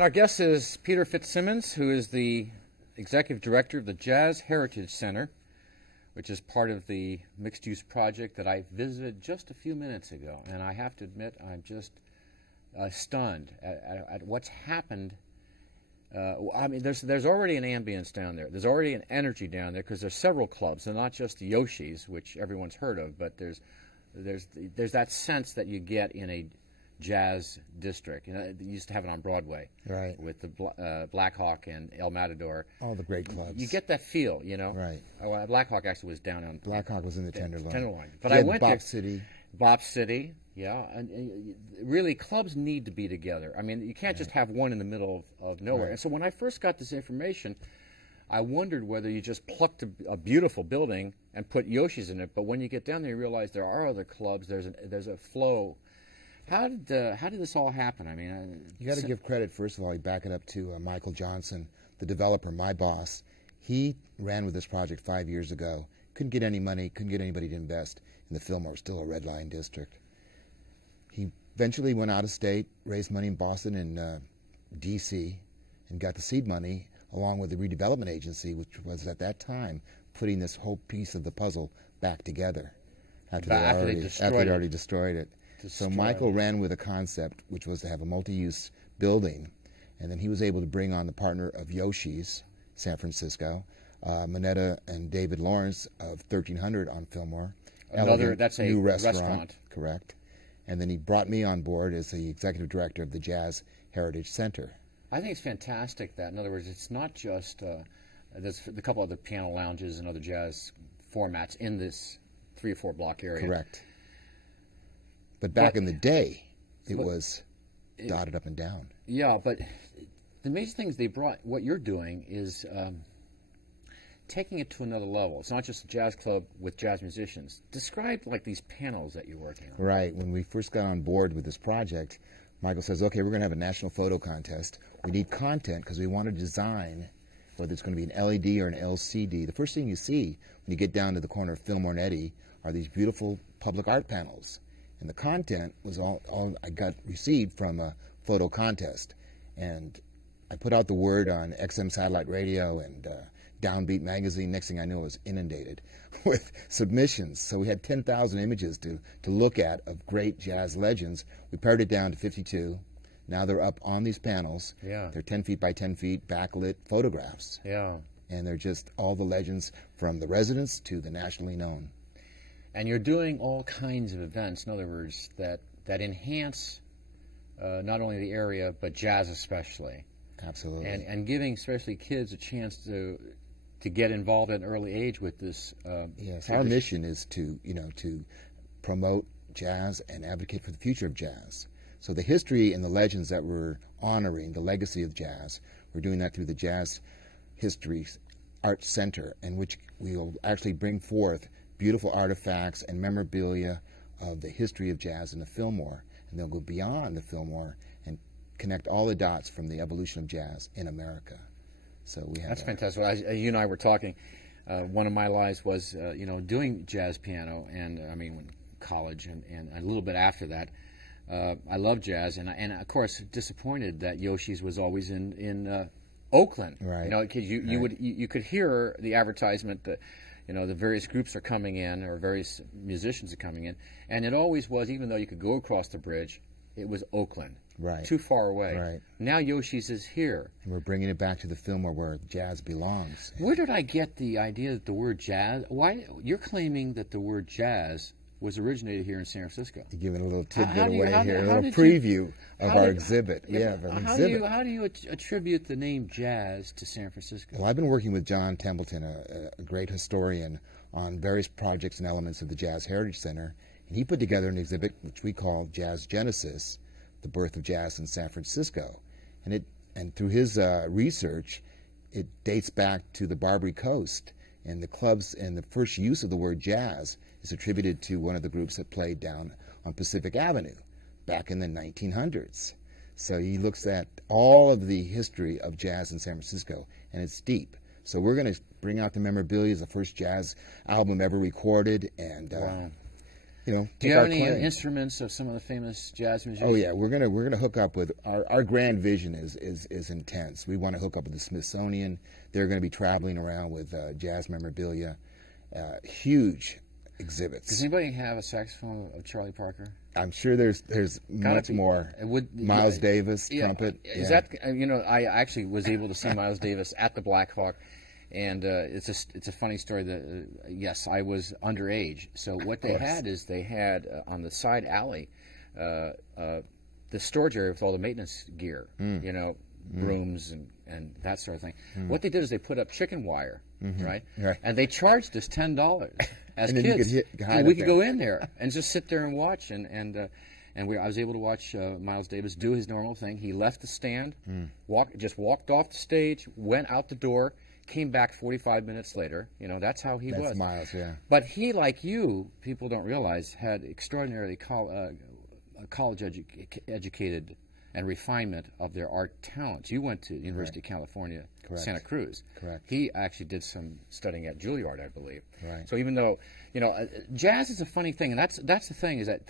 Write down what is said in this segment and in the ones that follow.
And our guest is Peter Fitzsimmons, who is the Executive Director of the Jazz Heritage Center, which is part of the mixed-use project that I visited just a few minutes ago. And I have to admit, I'm just stunned at what's happened. I mean, there's already an ambience down there. There's already an energy down there because there's several clubs, and not just the Yoshis, which everyone's heard of, but there's that sense that you get in a jazz district. You know, they used to have it on Broadway, right, with the Black Hawk and El Matador. All the great clubs. You get that feel, you know. Right. Oh, Black Hawk actually was down on. Black Hawk was in the Tenderloin. Tenderloin. But I went Bop to City. Bop City, yeah. And really, clubs need to be together. I mean, you can't just have one in the middle of nowhere. Right. And so when I first got this information, I wondered whether you just plucked a beautiful building and put Yoshis in it. But when you get down there, you realize there are other clubs. There's a flow. How did this all happen? I mean, you got to give credit, first of all. You back it up to Michael Johnson, the developer, my boss. He ran with this project 5 years ago. Couldn't get any money, couldn't get anybody to invest in the Fillmore, still a red line district. He eventually went out of state, raised money in Boston and D.C., and got the seed money along with the redevelopment agency, which was at that time putting this whole piece of the puzzle back together after they'd already destroyed it. So Michael ran with a concept which was to have a multi-use building, and then he was able to bring on the partner of Yoshis, San Francisco, Minetta and David Lawrence of 1300 on Fillmore. That's a new restaurant. Correct. And then he brought me on board as the executive director of the Jazz Heritage Center. I think it's fantastic that, in other words, it's not just there's a couple other piano lounges and other jazz formats in this 3 or 4 block area. Correct. But back in the day, it was dotted up and down. Yeah, but the amazing thing is they brought, what you're doing is taking it to another level. It's not just a jazz club with jazz musicians. Describe like these panels that you're working on. Right. When we first got on board with this project, Michael says, okay, we're going to have a national photo contest. We need content because we want to design, whether it's going to be an LED or an LCD. The first thing you see when you get down to the corner of Fillmore and Eddy are these beautiful public art panels. And the content was all I got received from a photo contest. And I put out the word on XM satellite radio and Downbeat magazine. Next thing I know, I was inundated with submissions. So we had 10,000 images to look at of great jazz legends. We pared it down to 52. Now they're up on these panels. Yeah. They're 10 feet by 10 feet, backlit photographs. Yeah. And they're just all the legends from the residents to the nationally known. And you're doing all kinds of events, in other words, that enhance not only the area, but jazz especially. Absolutely. And giving especially kids a chance to get involved at an early age with this. Yes, our mission is to promote jazz and advocate for the future of jazz. So the history and the legends that we're honoring, the legacy of jazz, we're doing that through the Jazz History Art Center, in which we will actually bring forth beautiful artifacts and memorabilia of the history of jazz in the Fillmore, and they'll go beyond the Fillmore and connect all the dots from the evolution of jazz in America. So we have that's fantastic. You and I were talking. One of my lives was doing jazz piano, and I mean college and a little bit after that. I love jazz, and of course disappointed that Yoshis was always in Oakland. Right. You know, because you could hear the advertisement that. You know, the various groups are coming in, or various musicians are coming in, and it always was, even though you could go across the bridge, it was Oakland. Right. Too far away. Right. Now Yoshis is here. And we're bringing it back to the Fillmore where jazz belongs. Where did I get the idea that the word jazz, why, you're claiming that the word jazz was originated here in San Francisco. You're giving a little tidbit away here, a little preview of our exhibit. How do you attribute the name jazz to San Francisco? Well, I've been working with John Templeton, a great historian, on various projects and elements of the Jazz Heritage Center, and he put together an exhibit which we call Jazz Genesis, the birth of jazz in San Francisco. And through his research, it dates back to the Barbary Coast, and the clubs, and the first use of the word jazz is attributed to one of the groups that played down on Pacific Avenue back in the 1900s. So he looks at all of the history of jazz in San Francisco, and it's deep. So we're going to bring out the memorabilia. It's the first jazz album ever recorded, and wow. Do take you have our any claim. instruments of some of the famous jazz musicians? Oh yeah, we're gonna hook up with our grand vision is intense. We want to hook up with the Smithsonian. They're going to be traveling around with jazz memorabilia, huge exhibits. Does anybody have a saxophone of Charlie Parker? I'm sure there's much more. Miles Davis, trumpet. Is that I actually was able to see Miles Davis at the Black Hawk, and it's a funny story. That yes, I was underage. So what they had is they had on the side alley, the storage area with all the maintenance gear. Brooms and that sort of thing. What they did is they put up chicken wire, right? And they charged us $10 as and kids, and we could go in there and just sit there and watch. I was able to watch Miles Davis do his normal thing. He left the stand, walked off the stage, went out the door, came back 45 minutes later. That's how he was. That's Miles, yeah. But he, like you, people don't realize, had extraordinarily college educated and refinement of their art talents. You went to the University of California, Santa Cruz. Correct. He actually did some studying at Juilliard, I believe. Right. So even though, jazz is a funny thing, and that's the thing, is that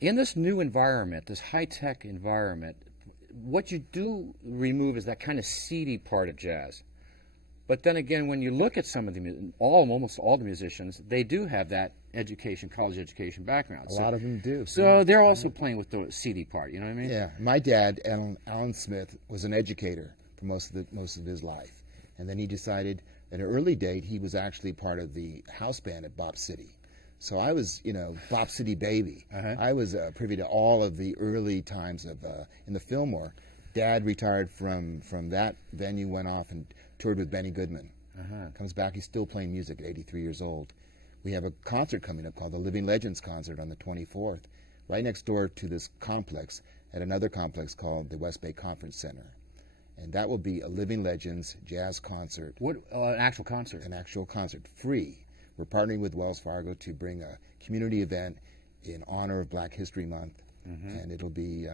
in this new environment, this high-tech environment, what you do remove is that kind of seedy part of jazz. But then again, when you look at some of almost all the musicians, they do have that college education background. A lot of them do. So they're also playing with the seedy part. You know what I mean? Yeah. My dad, Alan Smith, was an educator for most of his life, and then he decided at an early date he was actually part of the house band at Bop City. So I was, Bop City baby. I was privy to all of the early times of in the Fillmore. Dad retired from that venue, went off and toured with Benny Goodman. Comes back, he's still playing music at 83 years old. We have a concert coming up called the Living Legends Concert on the 24th, right next door to this complex, at another complex called the West Bay Conference Center. And that will be a Living Legends jazz concert. What, an actual concert? An actual concert, free. We're partnering with Wells Fargo to bring a community event in honor of Black History Month. And it'll be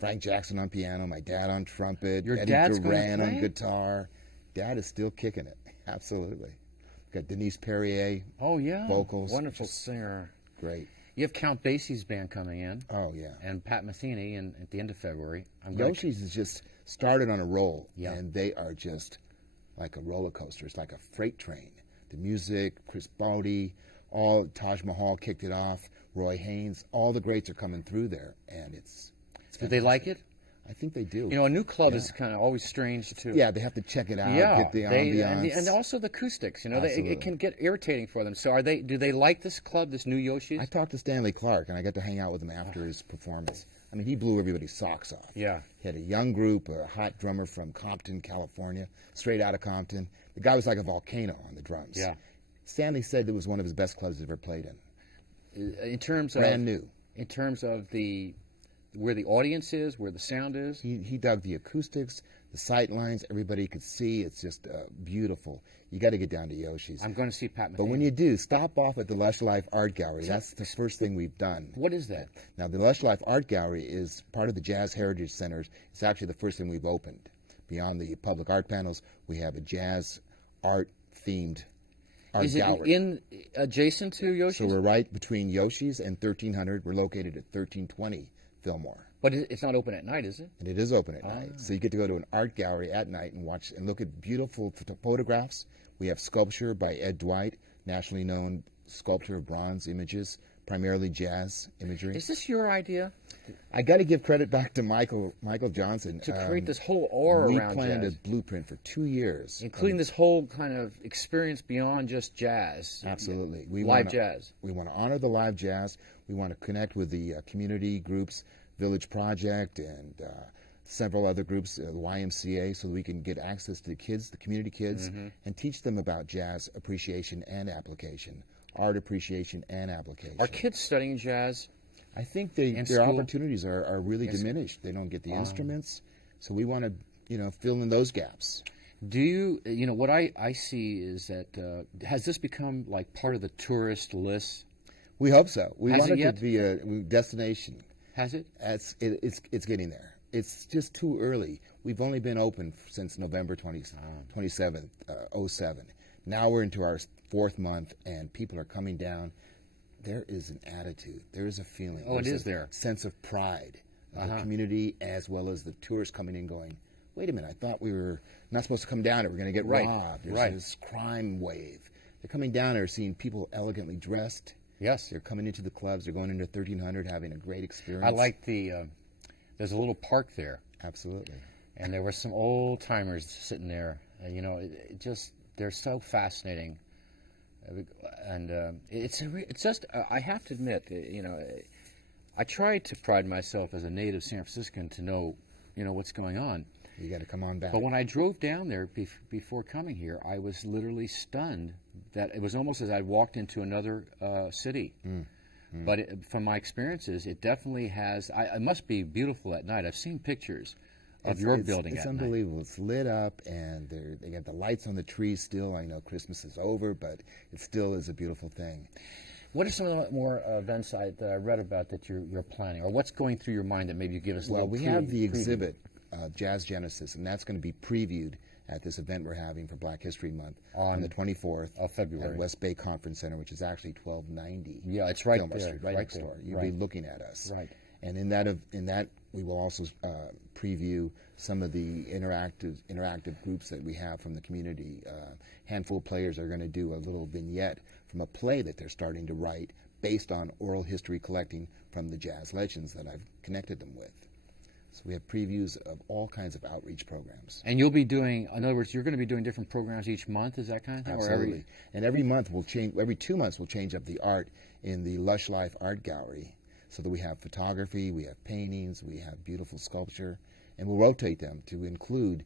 Frank Jackson on piano, my dad on trumpet, Eddie Duran on guitar. Dad is still kicking it, absolutely. We've got Denise Perrier, vocals. Wonderful singer. Great. You have Count Basie's band coming in. Oh, yeah. And Pat Metheny at the end of February. Yoshis has just started on a roll, and they are just like a roller coaster. It's like a freight train. The music, Chris Baudy, Taj Mahal kicked it off, Roy Haynes, all the greats are coming through there, and it's Do they like it? I think they do. A new club is kind of always strange too. Yeah, they have to check it out, get the ambiance. And also the acoustics. It can get irritating for them. So do they like this club, this new Yoshis? I talked to Stanley Clark, and I got to hang out with him after his performance. I mean, he blew everybody's socks off. Yeah. He had a young group, a hot drummer from Compton, California, straight out of Compton. The guy was like a volcano on the drums. Yeah. Stanley said it was one of his best clubs he's ever played in. In terms brand new. In terms of where the audience is, where the sound is? He dug the acoustics, the sight lines, everybody could see. It's just beautiful. You got to get down to Yoshi's. I'm going to see Pat Metheny. But when you do, stop off at the Lush Life Art Gallery. That's the first thing we've done. What is that? Now, the Lush Life Art Gallery is part of the Jazz Heritage Centers. It's actually the first thing we've opened. Beyond the public art panels, we have a jazz art-themed art gallery. Is it adjacent to Yoshi's? So we're right between Yoshi's and 1300. We're located at 1320 Fillmore. But it's not open at night, is it? And it is open at night. So you get to go to an art gallery at night and watch and look at beautiful photographs. We have sculpture by Ed Dwight, nationally known sculptor of bronze images, primarily jazz imagery. Is this your idea? I got to give credit back to Michael Johnson. To create this whole aura around jazz. We planned a blueprint for 2 years. Including this whole kind of experience beyond just jazz. Absolutely. Live jazz. We want to honor the live jazz. We want to connect with the community groups, Village Project, and several other groups, the YMCA, so we can get access to the kids, the community kids, and teach them about jazz appreciation and application, art appreciation and application. Are kids studying jazz? I think their opportunities are really diminished. They don't get the instruments, so we want to, fill in those gaps. Do you, what I see is that, has this become like part of the tourist list? We hope so. We want it to be a destination. Has it? It's getting there. It's just too early. We've only been open since November 27th, 07. Now we're into our 4th month, and people are coming down. there is an attitude. There is a feeling. Oh, it There's is there. Sense of pride of the community as well as the tourists coming in going, wait a minute, I thought we were not supposed to come down here. We're going to get robbed. There's this crime wave. They're coming down there seeing people elegantly dressed. Yes. They're coming into the clubs. They're going into 1300, having a great experience. I like there's a little park there. Absolutely. And there were some old timers sitting there. You know, they're so fascinating. And it's just, I have to admit, you know, I try to pride myself as a native San Franciscan to know, you know, what's going on. You got to come on back. But when I drove down there before coming here, I was literally stunned that it was almost as I walked into another city. But from my experiences, it definitely has. It must be beautiful at night. I've seen pictures of your building at night. It's unbelievable. It's lit up, and they got the lights on the trees still. I know Christmas is over, but it still is a beautiful thing. What are some of the more events that I read about that you're planning, or what's going through your mind that maybe you give us a little we have the exhibit, Jazz Genesis, and that's going to be previewed at this event we're having for Black History Month on the 24th of February at West Bay Conference Center, which is actually 1290. Yeah, it's right Fillmore there, Street, right next door. You'll be looking at us. Right. And in that we will also preview some of the interactive groups that we have from the community. Handful of players are going to do a little vignette from a play that they're starting to write based on oral history collecting from the jazz legends that I've connected them with. So we have previews of all kinds of outreach programs. And you'll be doing, in other words, you're going to be doing different programs each month, is that kind of thing? Absolutely. And every month we'll change, every 2 months we'll change up the art in the Lush Life Art Gallery so that we have photography, we have paintings, we have beautiful sculpture, and we'll rotate them to include,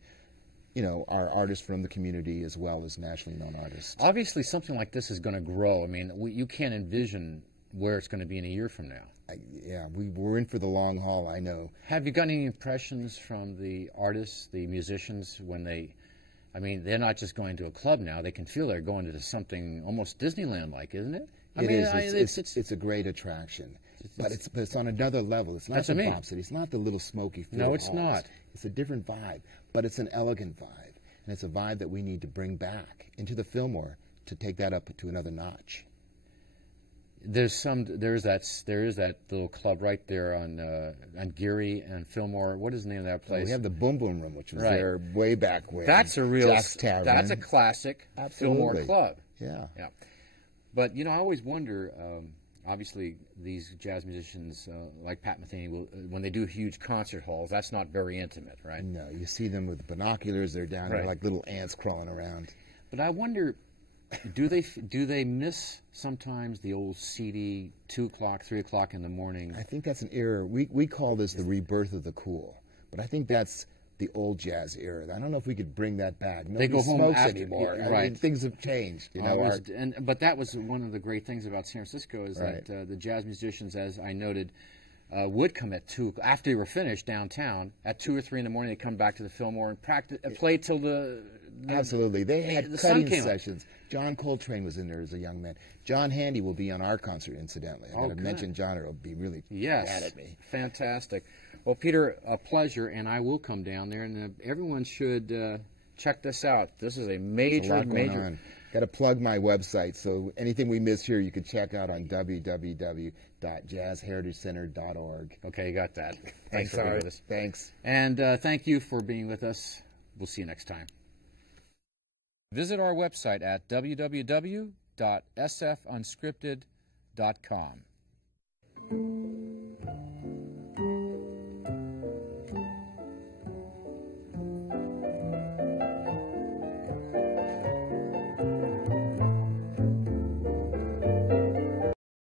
you know, our artists from the community as well as nationally known artists. Obviously something like this is going to grow. I mean, you can't envision where it's going to be in a year from now. Yeah, we're in for the long haul, I know. Have you got any impressions from the artists, the musicians, when I mean, they're not just going to a club now. They can feel they're going to something almost Disneyland-like, isn't it? It's a great attraction. But it's on another level. It's not the Bop City. It's not the little smoky food No, it's halls. not. It's a different vibe, but it's an elegant vibe. And it's a vibe that we need to bring back into the Fillmore to take that up to another notch. There is that little club right there on Geary and Fillmore. What is the name of that place? We have the Boom Boom Room, which was there way back when. That's a real. Jack's Tavern. That's a classic Fillmore club. Yeah. Yeah. But you know, I always wonder. Obviously, these jazz musicians like Pat Metheny, when they do huge concert halls, that's not very intimate, right? No, you see them with binoculars. They're down there like little ants crawling around. But I wonder. Do they miss sometimes the old seedy 2 o'clock, 3 o'clock in the morning? I think that's an era. We call this the rebirth of the cool, but I think that's the old jazz era. I don't know if we could bring that back. Nobody they go home smokes after, anymore. Right. I mean, things have changed. You know, but that was one of the great things about San Francisco is that the jazz musicians, as I noted, would come at 2 after they were finished downtown at 2 or 3 in the morning. They come back to the Fillmore and practice, play till the absolutely. They had the cutting sessions. John Coltrane was in there as a young man. John Handy will be on our concert, incidentally. I got to mention John, or he'll be really mad at me. Fantastic. Well, Peter, a pleasure, and I will come down there, and everyone should check this out. This is a major. Got to plug my website, so anything we miss here you can check out on www.jazzheritagecenter.org. Okay, you got that. Thanks for being with us. Thanks. And thank you for being with us. We'll see you next time. Visit our website at www.sfunscripted.com.